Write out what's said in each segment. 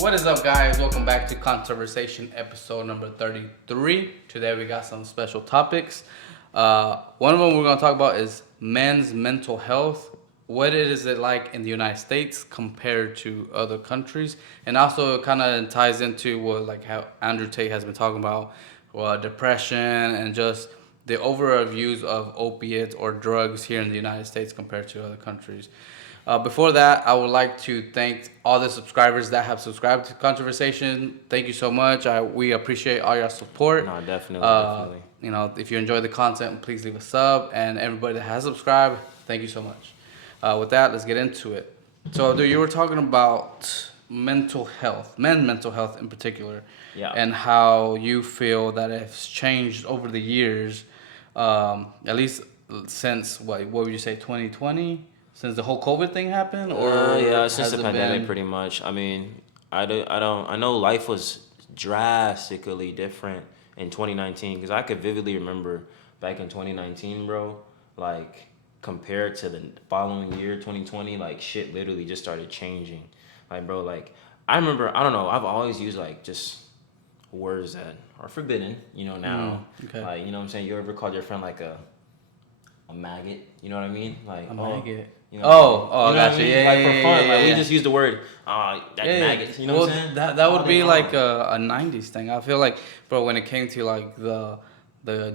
What is up, guys? Welcome back to Conversation episode number 33. Today we got some special topics. One of them we're going to talk about is men's mental health. What is it like in the United States compared to other countries? And also it kind of ties into what, like, how Andrew Tate has been talking about, depression and just the overall views of opiates or drugs here in the United States compared to other countries. Before that, I would like to thank all the subscribers that have subscribed to Conversation. Thank you so much. We appreciate all your support. No, definitely. You know, if you enjoy the content, please leave a sub. And everybody that has subscribed, thank you so much. With that, let's get into it. So, dude, you were talking about mental health, men's mental health in particular, Yeah. and how you feel that it's changed over the years, at least since, what would you say, 2020? Since the whole COVID thing happened, or Yeah, since has the it pandemic, been? pretty much. I mean, I know life was drastically different in 2019 because I could vividly remember back in 2019, bro. Like compared to the following year, 2020, like shit literally just started changing. Like, bro, like I remember, I don't know, I've always used like just words that are forbidden, now. Okay. Like, you know what I'm saying? You ever called your friend like a maggot? You know what I mean? Like A maggot. You know, Oh, you know what I gotcha. mean? Yeah, Like yeah, for yeah, fun, yeah, like we yeah. just use the word, that Yeah, maggot. You know well, what I'm saying? that would All be day like long. a 90s thing. I feel like, bro, when it came to like the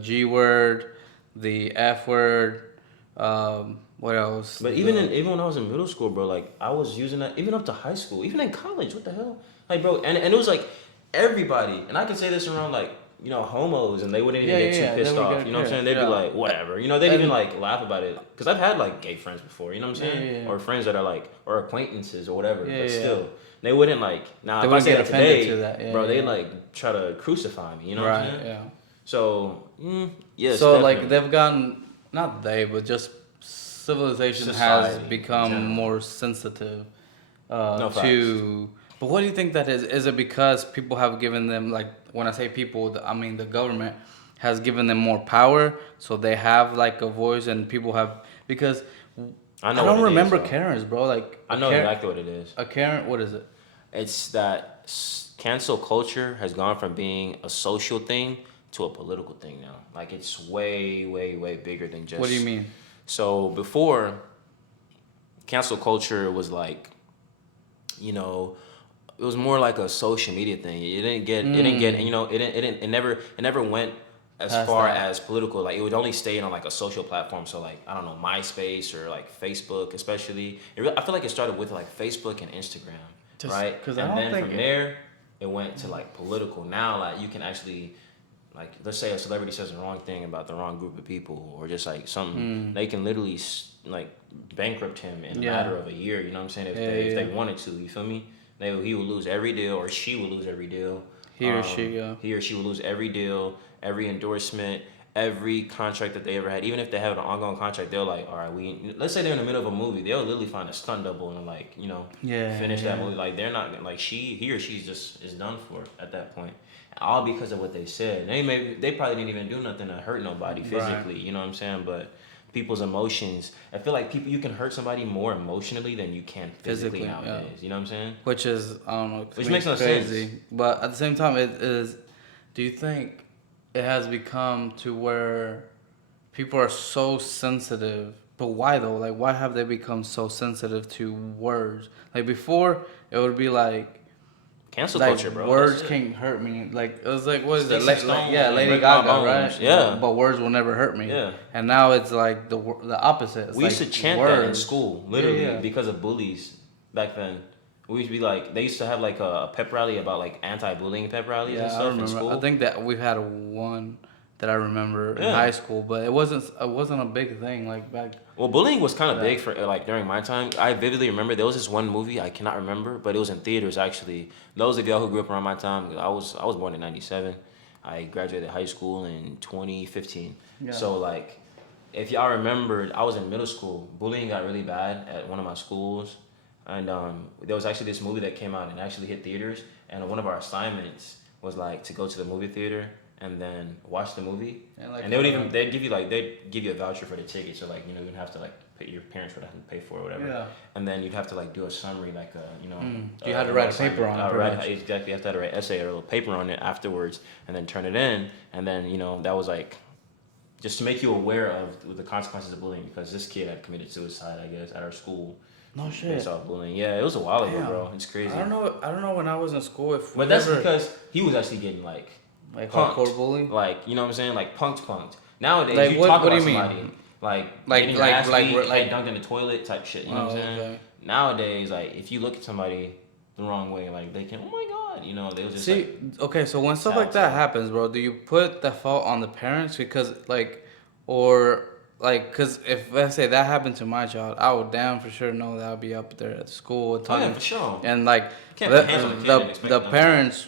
G word, the F word, what else? But even when I was in middle school, bro, like I was using that even up to high school, even in college. What the hell? Like, bro, and it was like everybody, and I can say this around like homos, and they wouldn't even Yeah, get yeah, too yeah. They pissed would off. get You know what I'm saying? care. They'd be Yeah. like, whatever. They'd even And like laugh about it because I've had like gay friends before. You know what I'm saying? yeah, yeah. Or friends that are like or acquaintances or whatever. Yeah, But yeah. still, they wouldn't like. Now, They if I wouldn't say get that offended today, to that. Yeah, bro, yeah, they yeah. like try to crucify me. You know what I'm Right. saying? Yeah. So, yes, So like definitely. they've gotten, not they, but just civilization has Society in become general. more sensitive No facts. to. But what do you think that is? Is it because people have given them, like, when I say people, I mean the government has given them more power, so they have like a voice, and people have, because I I know what don't it is, remember though. Karens, bro. Like I know exactly what it is. a Karen. What is it? It's that cancel culture has gone from being a social thing to a political thing now. Like it's way, way, way bigger than just. What do you mean? So before, cancel culture was like, you know, it was more like a social media thing. It never went as Past far that. as political. Like it would only stay on like a social platform. So like I don't know, MySpace or like Facebook, especially. I feel like it started with like Facebook and Instagram, Just right? because I And don't then think from there, it went to like political. Now like you can actually. Like let's say a celebrity says the wrong thing about the wrong group of people, or just like something, they can literally like bankrupt him in a Yeah. matter of a year. You know what I'm saying? If they wanted to, you feel me? He would lose every deal, or she would lose every deal. he or she. He or she would lose every deal, every endorsement, every contract that they ever had. Even if they have an ongoing contract, they're like, all right, let's say they're in the middle of a movie, they'll literally find a stunt double and like finish that movie. Like they're not gonna like he or she's just is done for at that point. All because of what they said. They probably didn't even do nothing to hurt nobody physically. Right. You know what I'm saying? But people's emotions. I feel like you can hurt somebody more emotionally than you can physically Physically, nowadays. yeah. You know what I'm saying? Which is, I don't know, to Which me makes no crazy. sense. But at the same time, it is. Do you think it has become to where people are so sensitive? But why though? Like, why have they become so sensitive to words? Like before, it would be like. Cancel Like culture, bro. words That's it. can't hurt me. Like it was like, what is it? Sticks and Yeah, stones Lady break my Gaga, bones. right? Yeah. But words will never hurt me. Yeah. And now it's like the opposite. It's We like used to chant words. that in school, literally, Yeah. because of bullies back then. We used to be like, they used to have like a pep rally about like anti-bullying pep rallies and Yeah, I stuff in remember. school. I think that we had one that I remember in Yeah. high school, but it wasn't a big thing like back. Well, bullying was kind of Yeah. big for like during my time. I vividly remember there was this one movie I cannot remember, but it was in theaters actually. Those of y'all who grew up around my time, I was born in '97. I graduated high school in 2015. Yeah. So like, if y'all remembered, I was in middle school. Bullying got really bad at one of my schools, and there was actually this movie that came out and actually hit theaters. And one of our assignments was like to go to the movie theater and then watch the movie. And, like, And they'd give you a voucher for the ticket, so like you don't have to like your parents would have to pay for or whatever. Yeah. And then you'd have to like do a summary, like You had to write a paper on it. Exactly, you have to write an essay or a little paper on it afterwards, and then turn it in. And then that was like just to make you aware of the consequences of bullying, because this kid had committed suicide, I guess, at our school. No shit. Based off bullying. Yeah, it was a while ago, Damn. bro. It's crazy. I don't know when I was in school if. But that's because he was actually getting like hardcore bullying. Like, you know what I'm saying? Like punked. Nowadays, like, you what, talk what about do you somebody mean? like like dunked in the toilet type shit. You know what I'm saying? Okay. Nowadays, like if you look at somebody the wrong way, like they can, oh my god, they'll just see. Okay, so when stuff like that happens, bro, do you put the fault on the parents because because if let's say that happened to my child, I would damn for sure know that I'd be up there at school talking. Oh, yeah, for sure. And like the parents,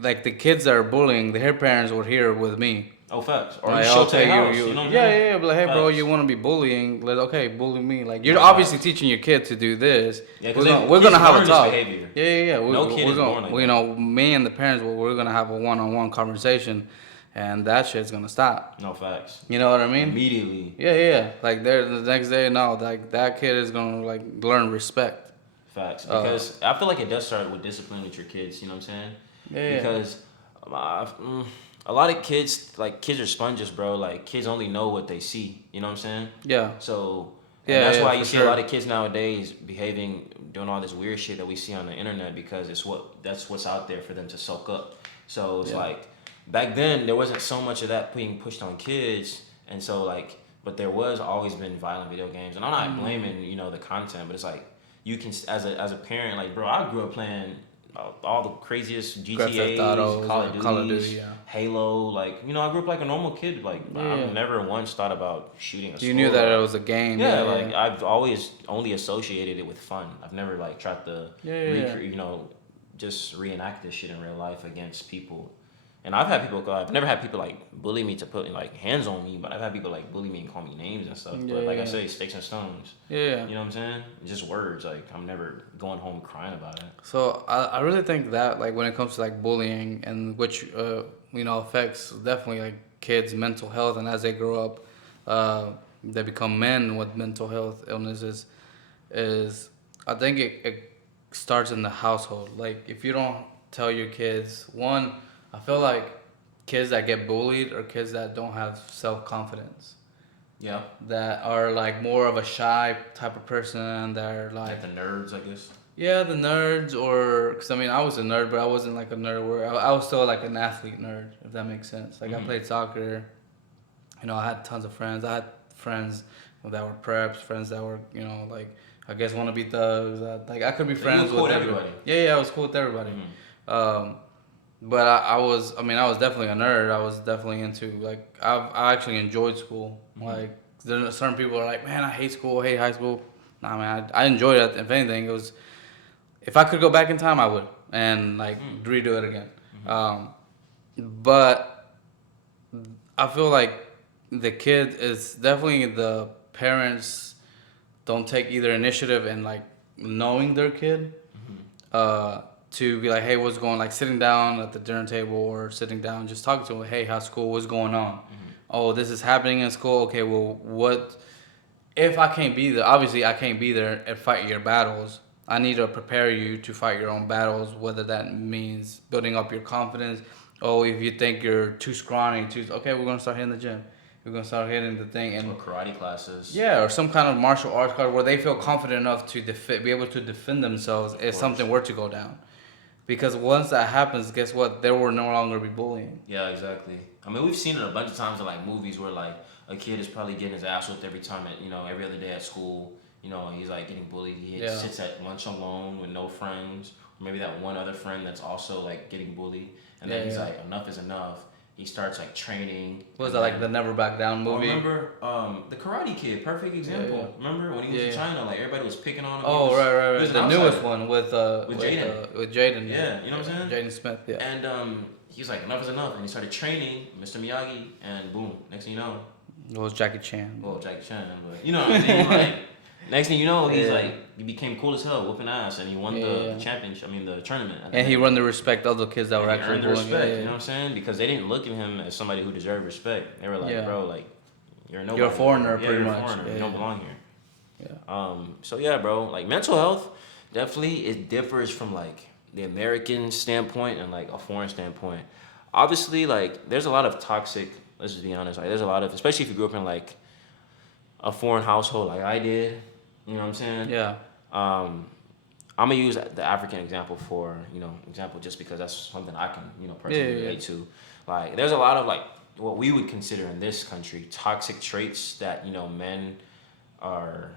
like the kids that are bullying, their parents were here with me. Oh, facts. Or like, you show okay, to house, you know what I'm saying? But like, hey, bro, you want to be bullying? Like, okay, bully me. Like, you're obviously teaching your kid to do this. Yeah, we're gonna have a talk. Behavior. Yeah. No kid is born like that. Me and the parents, we're gonna have a one-on-one conversation, and that shit's gonna stop. No facts. You know what I mean? Immediately. Yeah. Like, the next day, no, like that kid is gonna like learn respect. Facts. Because I feel like it does start with discipline with your kids. You know what I'm saying? Yeah. Because a lot of kids are sponges, bro. Like kids only know what they see. You know what I'm saying? Yeah. So that's why you see a lot of kids nowadays doing all this weird shit that we see on the internet, because that's what's out there for them to soak up. So it's like back then there wasn't so much of that being pushed on kids, and so but there was always been violent video games, and I'm not blaming the content, but it's like you can as a parent, like, bro, I grew up playing all the craziest GTAs, Call of Duty, Halo. Like, I grew up like a normal kid. Like, I've never once thought about shooting a sword. You knew that it was a game. Yeah, I've always only associated it with fun. I've never tried to just reenact this shit in real life against people. And I've never had people bully me to put hands on me, but I've had people bully me and call me names and stuff. But I say, sticks and stones. Yeah. You know what I'm saying? Just words. I'm never going home crying about it. So I really think that when it comes to bullying, and which affects definitely kids' mental health, and as they grow up, they become men with mental health illnesses. Is I think it starts in the household. Like, if you don't tell your kids, one, I feel like kids that get bullied are kids that don't have self-confidence. Yeah. That are more of a shy type of person. That are like the nerds, I guess. Yeah, the nerds, because I was a nerd, but I wasn't a nerd where I was still an athlete nerd, if that makes sense. I played soccer. I had tons of friends. I had friends that were preps, friends that were I guess wannabe thugs. I could be friends with everybody. Yeah, I was cool with everybody. But I was definitely a nerd. I was definitely into I actually enjoyed school. There's certain people are like, man, I hate school, I hate high school. Nah, man, I enjoyed it. If anything, it was, if I could go back in time, I would, and redo it again. But I feel like the kid is definitely, the parents don't take either initiative in knowing their kid. To be hey, what's going sitting down at the dinner table or sitting down, just talking to them, hey, how's school? What's going on? Oh, this is happening in school. Okay, well, what if I can't be there? Obviously, I can't be there and fight your battles. I need to prepare you to fight your own battles, whether that means building up your confidence. Oh, if you think you're too scrawny, okay, we're gonna start hitting the gym. We're gonna start hitting the thing and karate classes. Yeah, or some kind of martial arts class where they feel confident enough to be able to defend themselves if something were to go down. Because once that happens, guess what? There will no longer be bullying. Yeah, exactly. We've seen it a bunch of times in movies where a kid is probably getting his ass whipped every time at every other day at school. He's getting bullied. He sits at lunch alone with no friends. Or maybe that one other friend that's also getting bullied. And then he's enough is enough. He starts training. Was that the Never Back Down movie? Remember the Karate Kid? Perfect example. Yeah. Remember when he was in China? Everybody was picking on him. Oh, right. The newest one with Jaden. With Jaden. Yeah, you know what I'm saying? Jaden Smith. Yeah. And he's enough is enough, and he started training Mr. Miyagi, and boom, next thing you know, it was Jackie Chan. Well, Jackie Chan, but you know what I mean? Next thing you know, he's he became cool as hell, whooping ass, and he won the championship. The tournament. And he won the respect of the kids that were actually earned the respect. You know what I'm saying? Because they didn't look at him as somebody who deserved respect. They were bro, you're a nobody. You're a foreigner, pretty much. You don't belong here. So yeah, bro. Like mental health, definitely it differs from like the American standpoint and like a foreign standpoint. Obviously, like there's a lot of toxic. Let's just be honest. Like there's a lot of, especially if you grew up in like a foreign household, like I did. You know what I'm saying? Yeah. Um, I'm gonna use the African example for example just because that's something I can Yeah, personally yeah, yeah. relate to. Like there's a lot of like what we would consider in this country toxic traits that men are,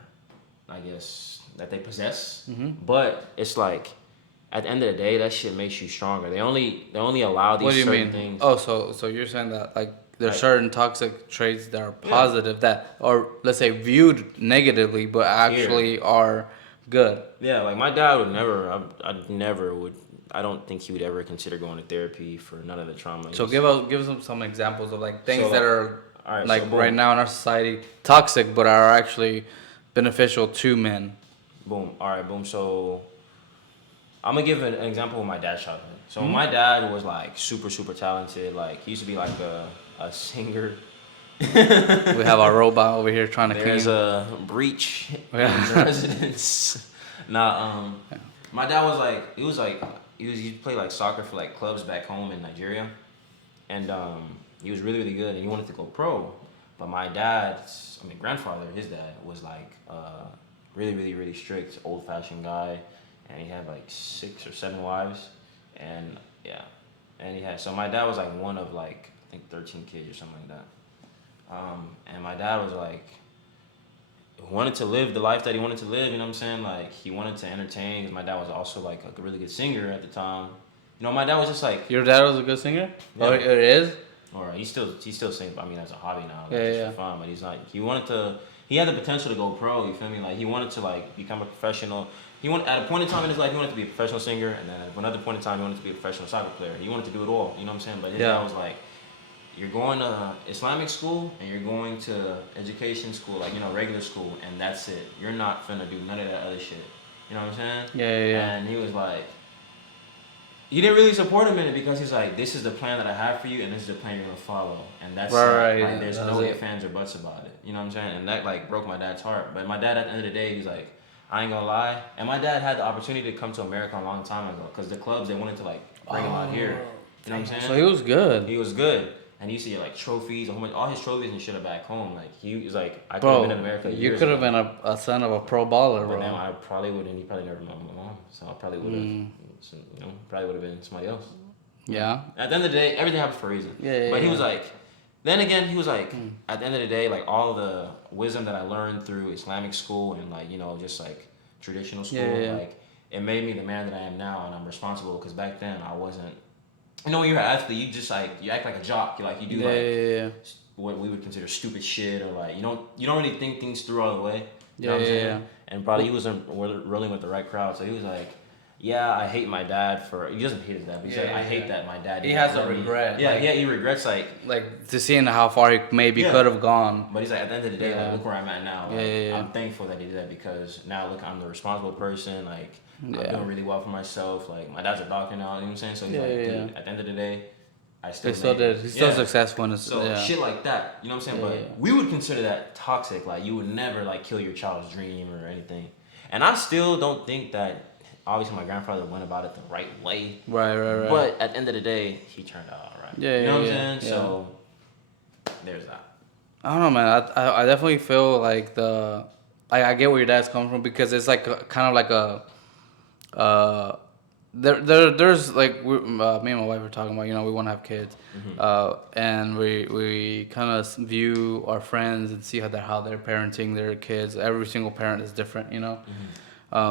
I guess, that they possess. But it's like at the end of the day, that shit makes you stronger. They only allow What these do you certain mean? things. Oh, so you're saying that like there's Like certain toxic traits that are yeah, positive that, or let's say viewed negatively, but here. actually are good. Yeah, like my dad would never. I never would. I don't think he would ever consider going to therapy for none of the trauma. So give us some examples of like things So that like, are all right, like so right boom, now in our society toxic, but are actually beneficial to men. boom. All right, boom. So I'm gonna give an example of my dad's childhood. So Hmm. my dad was like super super talented. Like he used to be like a singer. We have our robot over here trying to There's clean. a breach in the Yeah. residence. Nah, my dad was like he played like soccer for like clubs back home in Nigeria, and he was really really good, and he wanted to go pro. But my dad's, I mean grandfather, his dad was like really really really strict, old fashioned guy, and he had like 6 or 7 wives, and yeah, and he had so my dad was like one of like I think 13 kids or something like that. And my dad was like, wanted to live the life that he wanted to live. You know what I'm saying? Like he wanted to entertain. Cause my dad was also like a really good singer at the time. My dad was just like, Your dad was a good singer. Oh, yeah, it is. or he still sings. I mean, as a hobby now, like Yeah, just yeah. for fun. But he's not. He wanted to. He had the potential to go pro. You feel me? Like he wanted to like become a professional. He wanted at a point in time in his life he wanted to be a professional singer, and then at another point in time he wanted to be a professional soccer player. He wanted to do it all. You know what I'm saying? But his dad Yeah. was like, you're going to Islamic school and you're going to education school, like regular school, and that's it. You're not finna do none of that other shit. You know what I'm saying? Yeah, yeah, yeah. And he was like, he didn't really support him in it because he's like, this is the plan that I have for you, and this is the plan you're gonna follow, and that's Right, it. right. Like, Yeah, there's that no was ifs, it. ands, or buts about it. You know what I'm saying? And that like broke my dad's heart. But my dad, at the end of the day, he's like, I ain't gonna lie. And my dad had the opportunity to come to America a long time ago because the clubs they wanted to like bring him out here. You know what I'm saying? So he was good. He was good. And you see like trophies, all his trophies and shit are back home. Like he was like, I could have been in Bro, America you years could have ago. been a son of a pro baller, But now bro. I probably wouldn't. He probably never met my mom, so I probably would have. Probably would have been somebody else. Yeah. At the end of the day, everything happens for a reason. Yeah, But he yeah. was like, then again, he was like, at the end of the day, like all the wisdom that I learned through Islamic school and like just like traditional school, Yeah. like it made me the man that I am now, and I'm responsible because back then I wasn't. When you're an athlete, you just like you act like a jock. You do Yeah. what we would consider stupid shit, or like you don't really think things through all the way. You know Yeah, what I'm yeah, saying? yeah. And probably he wasn't rolling with the right crowd, so he was like, "Yeah, I hate my dad for." He doesn't hate his dad, but he's like, "I hate that my dad." He didn't has a let me." regret. Yeah, Like, yeah, he regrets like to seeing how far he maybe Yeah. could have gone. but he's like, at the end of the day, Yeah. like, look where I'm at now. Like, Yeah. I'm thankful that he did that because now look, I'm the responsible person. Like, I'm Yeah. doing really well for myself. Like, my dad's a doctor now. You know what I'm saying? So he's Yeah, like, yeah, dude, at the end of the day, I still He still made it. did. He's still Yeah. successful in his. So Yeah. shit like that, you know what I'm saying? Yeah, But yeah. we would consider that toxic. Like you would never like kill your child's dream or anything. And I still don't think that. Obviously, my grandfather went about it the right way. Right. But at the end of the day, he turned out all right. Yeah, you know what I'm yeah, saying? yeah. So there's that. I don't know, man. I definitely feel like I get where your dad's coming from because it's like kind of like a there's like me and my wife were talking about we want to have kids, and we kind of view our friends and see how they're parenting their kids. Every single parent is different.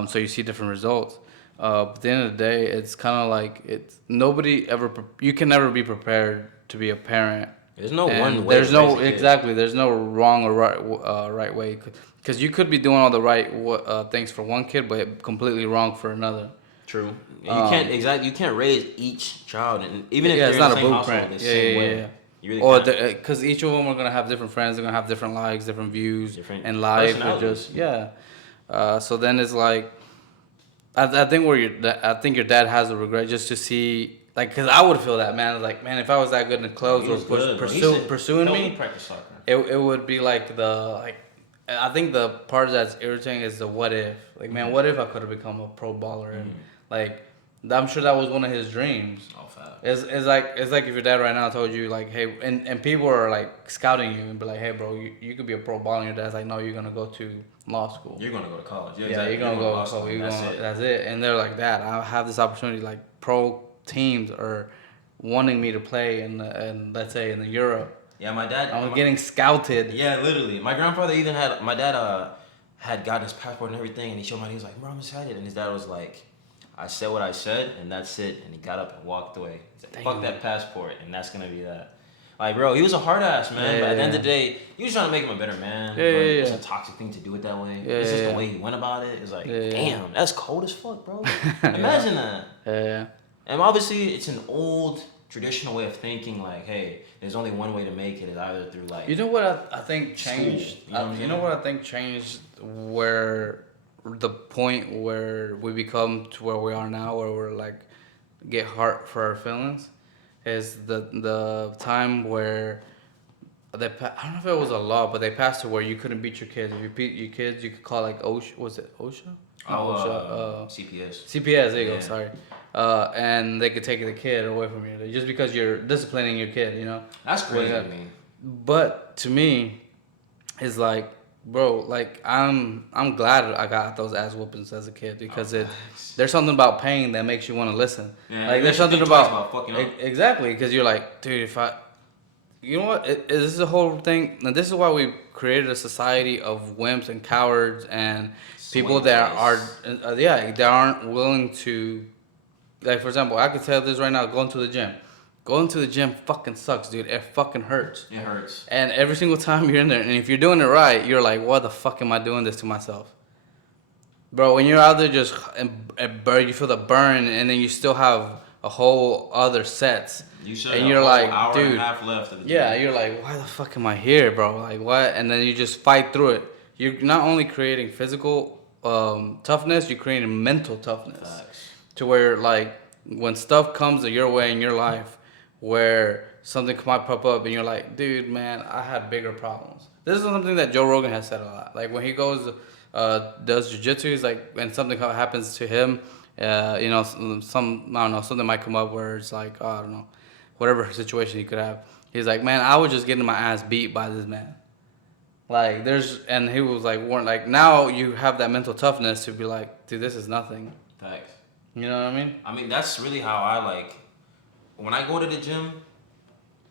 So you see different results. But at the end of the day, it's kind of like you can never be prepared to be a parent. There's no And one way. there's to raise no a kid. exactly. There's no wrong or right way. Because you could be doing all the right things for one kid, but completely wrong for another. True. You can't You can't raise each child, and even if Yeah, they're it's in not the a same blueprint. household, the Yeah, same yeah, way. yeah. You really Or can't. because each of them are gonna have different friends. They're gonna have different likes, different views, Different in life. Or personalities. just so then it's like, I think I think your dad has a regret just to see. Like, cause I would feel that, man. Like, man, if I was that good in the clubs He or was good, bro. He said, pursuing "Help me me, practice soccer." it would be like I think the part that's irritating is the what if. Like, man, what if I could have become a pro baller? And like, I'm sure that was one of his dreams. Oh, fast. It's like if your dad right now told you like, hey, and people are like scouting you and be like, hey, bro, you could be a pro baller. And your dad's like, no, you're gonna go to law school. You're gonna go to college. Yeah, Yeah, exactly. you're gonna go to law to school. college. That's it. That's it. And they're like, Dad, I have this opportunity. Like, pro teams are wanting me to play in let's say in the Europe. Yeah, my dad. I'm getting scouted. Yeah, literally. My grandfather even had my dad had gotten his passport and everything, and he showed me. He was like, "Bro, I'm excited," and his dad was like, "I said what I said, and that's it." And he got up and walked away. He said, "Fuck that passport, and that's gonna be that." Like, bro, he was a hard ass man, Yeah, but at the end yeah. of the day, he was trying to make him a better man. Yeah, but yeah, it's yeah. a toxic thing to do it that way. Yeah, It's just yeah, the way he went about it. It's like, Yeah, yeah. damn, that's cold as fuck, bro. Imagine that. Yeah. And obviously, it's an old traditional way of thinking. Like, hey, there's only one way to make it. Is either through like. You know what I think changed? School, you know what I'm You saying? know what I think changed where the point where we become to where we are now, where we're like get hurt for our feelings, is the time where I don't know if it was a law, but they passed it where you couldn't beat your kids. If you beat your kids, you could call like OSHA. Was it OSHA? Not OSHA. CPS. CPS. There you go. Yeah. Sorry. And they could take the kid away from you just because you're disciplining your kid. You know. That's crazy Well, to me. But to me, it's like, bro, like I'm glad I got those ass whoopings as a kid because there's something about pain that makes you want to listen. Yeah, Like it there's makes you something think twice about fucking up. exactly because you're like, dude, if I, you know what, this is the whole thing. And this is why we created a society of wimps and cowards and people that are that aren't willing to, like for example, I could tell this right now, going to the gym. Going to the gym fucking sucks, dude. It fucking hurts. It hurts. And every single time you're in there, and if you're doing it right, you're like, "Why the fuck am I doing this to myself?" Bro, when you're out there just and burn, you feel the burn, and then you still have a whole other sets. You should. And you're like, hour dude, and a half left of the yeah, gym. you're like, "Why the fuck am I here, bro? Like, what?" And then you just fight through it. You're not only creating physical toughness, you're creating mental toughness. Facts. To where like when stuff comes your way in your life, where something might pop up and you're like, dude, man, I had bigger problems. This is something that Joe Rogan has said a lot. Like when he goes, does jiu-jitsu, he's like, when something happens to him, you know, I don't know, something might come up where it's like, oh, I don't know, whatever situation he could have. He's like, man, I was just getting my ass beat by this man. Like and he was like, now you have that mental toughness to be like, dude, this is nothing. Facts. You know what I mean? I mean, that's really how I like. When I go to the gym,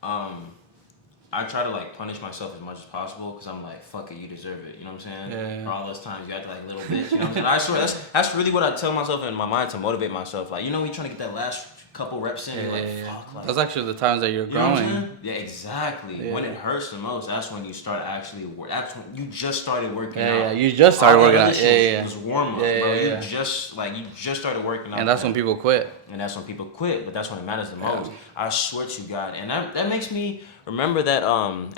I try to like punish myself as much as possible because I'm like, fuck it, you deserve it. You know what I'm saying? Yeah. For all those times you act like a little bitch. You know what I'm saying? I swear that's really what I tell myself in my mind to motivate myself. Like, you know, when you're trying to get that last couple reps in, you're like, fuck. Like, That's actually the times that you're you know what I'm growing. saying? Yeah, exactly. Yeah. When it hurts the most, that's when you start actually. That's when you just started working out. Yeah, you just started All the working other out. shit Yeah, yeah. was warm up, Yeah, bro. yeah. You just started working out. And that's when people quit. And that's when people quit, but that's when it matters the most. I swear to God. And that makes me remember that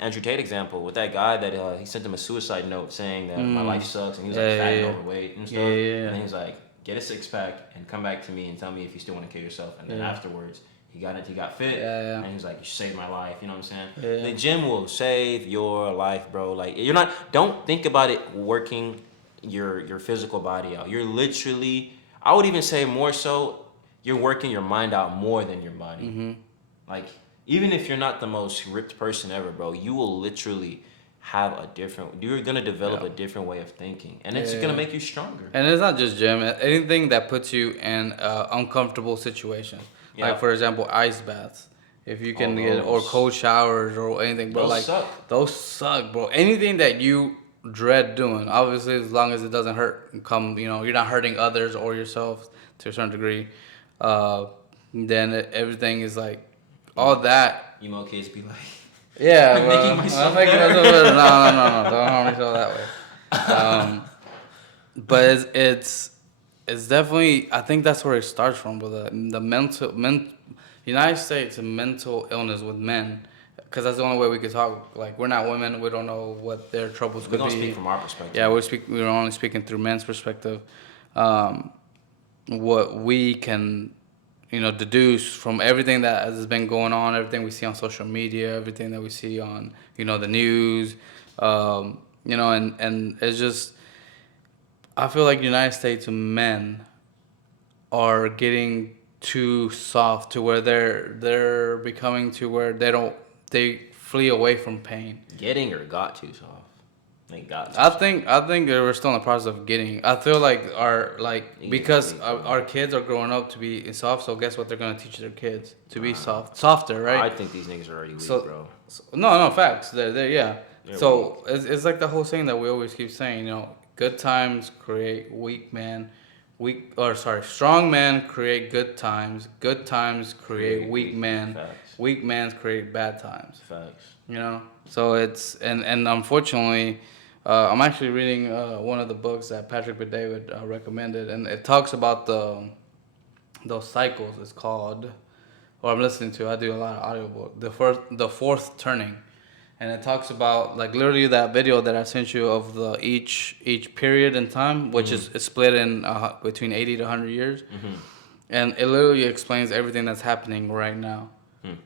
Andrew Tate example with that guy that he sent him a suicide note saying that my life sucks and he was like fat and overweight and stuff. Yeah. And he was like, get a six pack and come back to me and tell me if you still want to kill yourself. And then afterwards, he got fit and he was like, you saved my life, you know what I'm saying? Yeah. The gym will save your life, bro. Like don't think about it working your physical body out. You're literally, I would even say more so, you're working your mind out more than your body. Mm-hmm. Like, even if you're not the most ripped person ever, bro, you will literally you're gonna develop a different way of thinking, and it's gonna make you stronger. And it's not just gym. Anything that puts you in uncomfortable situations. Yeah. Like, for example, ice baths. If you can get, or those. cold showers or anything, bro. Those suck. Those suck, bro. Anything that you dread doing, obviously, as long as it doesn't hurt, you're not hurting others or yourself to a certain degree, then everything is like, all that. Emo kids be like, Yeah, I'm bro. making myself I'm making better. myself better. No. Don't harm yourself that way. But it's definitely, I think that's where it starts from, brother. The United States, a mental illness with men, because that's the only way we could talk. Like, we're not women, we don't know what their troubles we could don't be. speak from our perspective. Yeah, we're only speaking through men's perspective. What we can, deduce from everything that has been going on, everything we see on social media, everything that we see on, the news, you know, and it's just I feel like United States men are getting too soft to where they're becoming to where they flee away from pain. Getting or got too soft. They got too I soft. think I think that we're still in the process of getting. I feel like because our kids are growing up to be soft. So guess what? They're gonna teach their kids to be softer, right? I think these niggas are already weak, So, bro. no facts. They're yeah. They're So it's like the whole thing that we always keep saying. You know, good times create weak men. Strong men create good times. Good times create weak men. Facts. Weak men create bad times. Facts. You know, so it's and unfortunately, I'm actually reading one of the books that Patrick B. David recommended, and it talks about those cycles. It's called, or I'm listening to. I do a lot of audiobook. The fourth turning, and it talks about like literally that video that I sent you of the each period in time, which is split in between 80 to 100 years, and it literally explains everything that's happening right now.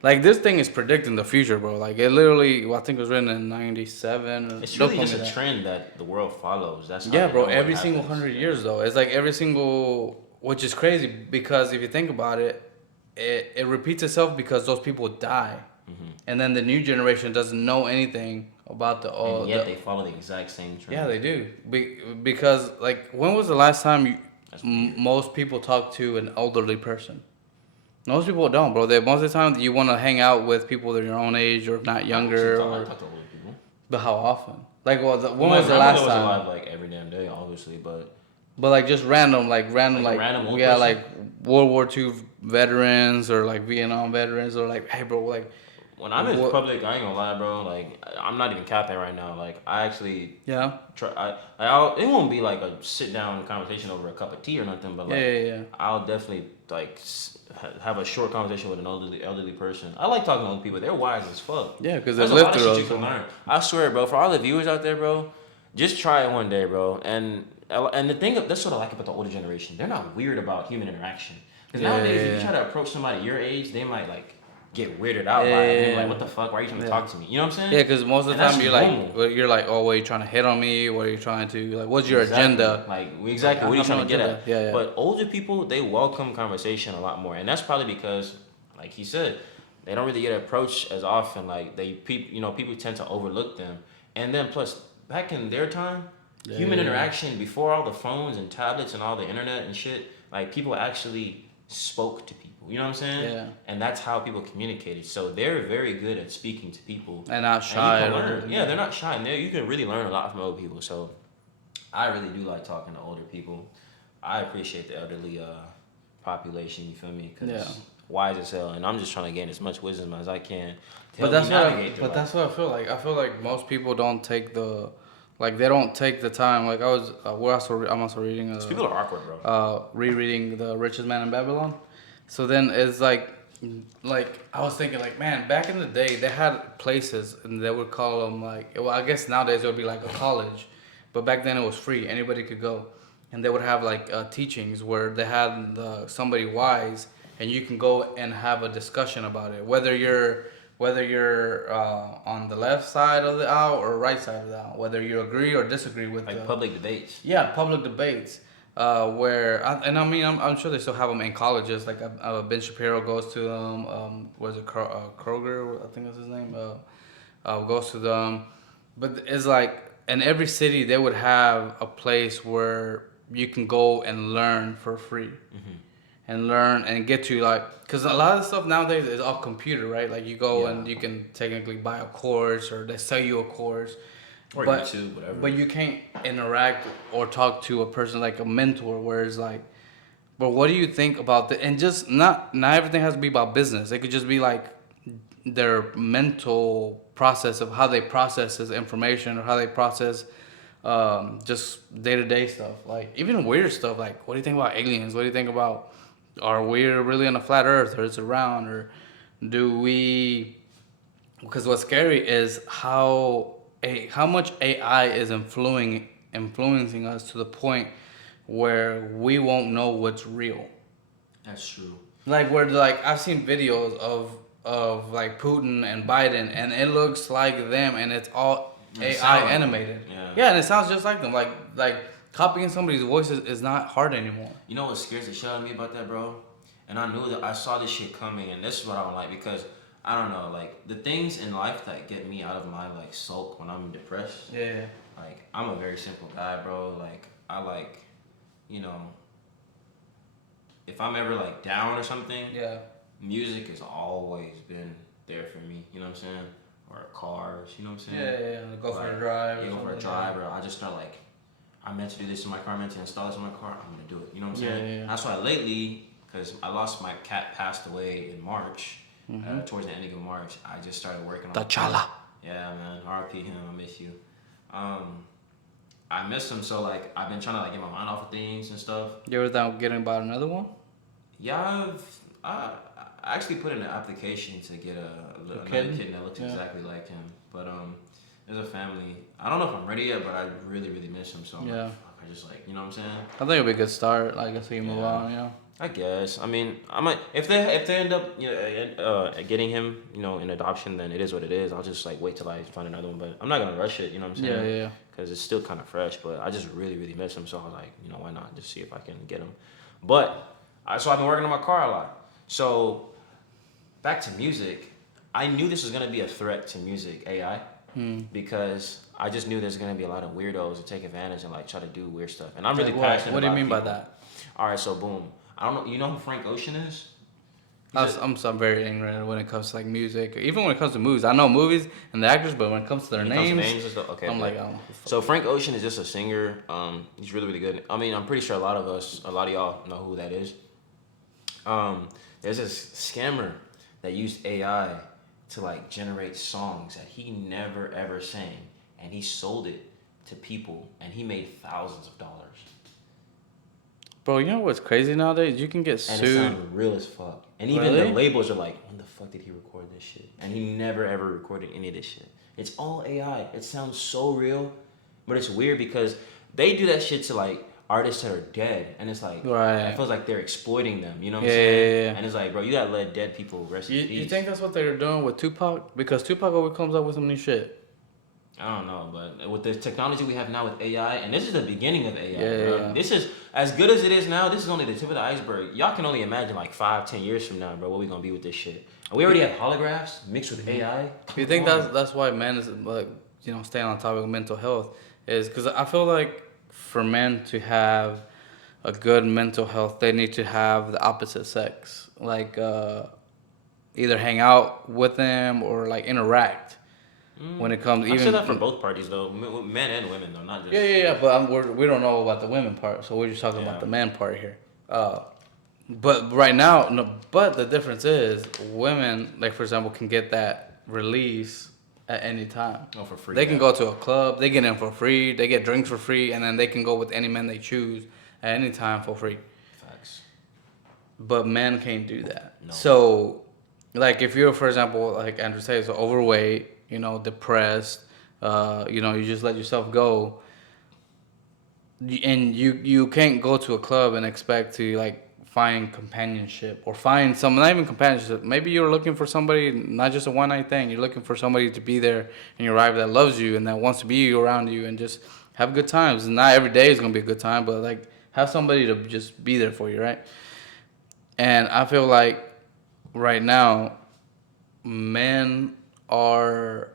Like this thing is predicting the future, bro. Like it literally, well, I think it was written in '97. It's really just a trend that the world follows. That's how Yeah, they bro. know what Every single happens. 100 years, though, it's like every single, which is crazy because if you think about it, it repeats itself because those people die, and then the new generation doesn't know anything about And yet they follow the exact same trend. Yeah, they do. Because like, when was the last time most people talk to an elderly person? Most people don't, bro. Most of the time, you want to hang out with people that are your own age or not younger. I talk to older people. But how often? Like, when was the My last grandmother was time? alive like every damn day, obviously, but Like just random, like old yeah, person? like World War II veterans or like Vietnam veterans or like, hey, bro, like. when I'm in public, I ain't gonna lie, bro. Like I'm not even capping right now. Like I actually Yeah. try. It won't be like a sit down conversation over a cup of tea or nothing, but like Yeah. I'll definitely like have a short conversation with an elderly person. I like talking to old people. They're wise as fuck. Yeah, because they There's a live lot of through shit you can learn. I swear, bro. For all the viewers out there, bro, just try it one day, bro. And the thing that's what I like about the older generation. They're not weird about human interaction. Because nowadays, if you try to approach somebody your age, they might like get weirded out by it. And like, what the fuck? Why are you trying to talk to me? You know what I'm saying? Yeah, because most of the And time you're like, oh, what are you trying to hit on me? What are you trying to like? What's your agenda? Like exactly. What are you trying to get at? Yeah. But older people, they welcome conversation a lot more, and that's probably because, like he said, they don't really get approached as often. Like people tend to overlook them, and then plus back in their time, human interaction before all the phones and tablets and all the internet and shit, like people actually spoke to people. You know what I'm saying? Yeah. And that's how people communicated. So they're very good at speaking to people. And not shy. And you can learn. Yeah, they're not shy. And you can really learn a lot from old people. So I really do like talking to older people. I appreciate the elderly population. You feel me? Because wise as hell. And I'm just trying to gain as much wisdom as I can. But that's what I feel like. I feel like most people don't take they don't take the time. Like I'm also reading. People are awkward, bro. Rereading The Richest Man in Babylon. So then it's like I was thinking like, man, back in the day they had places and they would call them like, well, I guess nowadays it would be like a college, but back then it was free, anybody could go, and they would have like teachings where they had somebody wise, and you can go and have a discussion about it, whether you're on the left side of the aisle or right side of the aisle, whether you agree or disagree with like public debates. Yeah, public debates. I'm sure they still have them in colleges. Like Ben Shapiro goes to them. Was it Kroger? I think that's his name. Goes to them, but it's like in every city they would have a place where you can go and learn for free, and learn and get to because a lot of stuff nowadays is all computer, right? Like you go and you can technically buy a course or they sell you a course. Or YouTube, whatever. But you can't interact or talk to a person like a mentor, where it's like, but what do you think about the and just not everything has to be about business. It could just be like their mental process of how they process this information or how they process just day-to-day stuff. Like even weird stuff, like what do you think about aliens? What do you think about, are we really on a flat earth or it's around, or do we, because what's scary is how much AI is influencing us to the point where we won't know what's real. That's true. Like where I've seen videos of like Putin and Biden, and it looks like them, and it's all AI animated. Yeah. Yeah, and it sounds just like them. Like copying somebody's voice is not hard anymore. You know what scares the shit out of me about that, bro? And I knew that I saw this shit coming, and this is what I don't like because I don't know, like the things in life that get me out of my like sulk when I'm depressed. Yeah. Like I'm a very simple guy, bro. Like I like, you know, if I'm ever like down or something, Yeah. music has always been there for me. You know what I'm saying? Or cars. You know what I'm saying? Yeah. Go for a drive. Yeah, go for a drive, or I just start like, I meant to do this in my car. I meant to install this in my car. I'm gonna do it. You know what I'm saying? Yeah. That's why lately, because I lost my cat, passed away in March. Towards the ending of March, I just started working on. T'Challa. Yeah, man. R.I.P. him. I miss you. I miss him, so like I've been trying to like get my mind off of things and stuff. You ever thought of getting about another one? Yeah, I actually put in an application to get another kitten that looks exactly like him. But there's a family. I don't know if I'm ready yet, but I really, really miss him. So I'm like, fuck, I just like, you know what I'm saying? I think it'd be a good start. Like, until you move on, you know. I guess. I mean, I might if they end up getting him, in adoption, then it is what it is. I'll just like wait till I find another one, but I'm not gonna rush it. You know what I'm saying? Yeah. Because it's still kind of fresh, but I just really, really miss him. So I was like, why not just see if I can get him? But so I've been working on my car a lot. So back to music, I knew this was gonna be a threat to music AI because I just knew there's gonna be a lot of weirdos who take advantage and like try to do weird stuff. And I'm really passionate. What do you about mean by people. that? All right, so boom. I don't know. You know who Frank Ocean is? I'm very ignorant when it comes to like music, even when it comes to movies. I know movies and the actors, but when it comes to their names, and stuff, okay, I'm like, oh. So Frank Ocean is just a singer. He's really, really good. I mean, I'm pretty sure a lot of y'all know who that is. There's this scammer that used AI to like generate songs that he never ever sang, and he sold it to people, and he made thousands of dollars. Bro, you know what's crazy nowadays? You can get sued. And it sounded real as fuck. And even the labels are like, when the fuck did he record this shit? And he never ever recorded any of this shit. It's all AI. It sounds so real, but it's weird because they do that shit to like artists that are dead, and it's like it feels like they're exploiting them. You know what I'm saying? Yeah. And it's like, bro, you gotta let dead people rest in peace. You think that's what they're doing with Tupac? Because Tupac always comes up with some new shit. I don't know, but with the technology we have now with AI, and this is the beginning of AI, bro. This is, as good as it is now, this is only the tip of the iceberg. Y'all can only imagine like 5-10 years from now, bro, what we gonna be with this shit. And we already have holographs mixed with AI. You think that's why men is like, staying on topic of mental health is because I feel like for men to have a good mental health, they need to have the opposite sex, like either hang out with them or like interact. When it comes, I say that for both parties though, men and women though, not just. Yeah. But we don't know about the women part, so we're just talking about the man part here. But right now, no. But the difference is, women, like for example, can get that release at any time. Oh, for free. They can go to a club, they get in for free, they get drinks for free, and then they can go with any man they choose at any time for free. Facts. But men can't do that. No. So, like if you're, for example, like Andrew says, overweight, depressed, you just let yourself go, and you can't go to a club and expect to like find companionship or find some, not even companionship. Maybe you're looking for somebody, not just a one night thing. You're looking for somebody to be there in your life that loves you and that wants to be around you and just have good times. And not every day is gonna be a good time, but like have somebody to just be there for you, right? And I feel like right now, men are,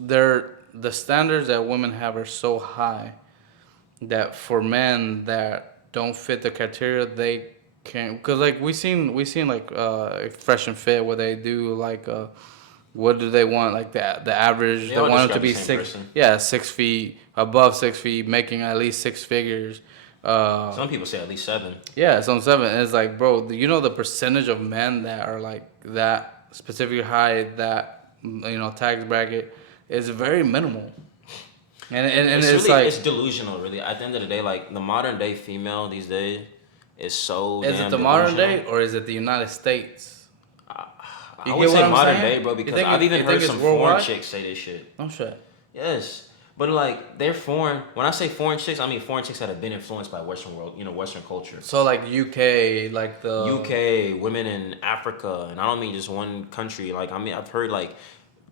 the standards that women have are so high that for men that don't fit the criteria, they can't. Because like we seen like Fresh and Fit, where they do like what do they want, like the average, they want them to be 6 feet, above 6 feet, making at least 6 figures. Some people say at least 7. Yeah, some 7. And it's like, bro, the percentage of men that are like that specifically high, that tax bracket is very minimal. And it's really, like, it's delusional, really. At the end of the day, like the modern day female these days is so. Is it the modern day or is it the United States? I would say modern day, bro, because I've even heard some foreign chicks say this shit. Oh shit. Yes. But like they're foreign. When I say foreign chicks, I mean foreign chicks that have been influenced by Western world, Western culture. So like UK, like the UK, women in Africa, and I don't mean just one country. Like I mean, I've heard like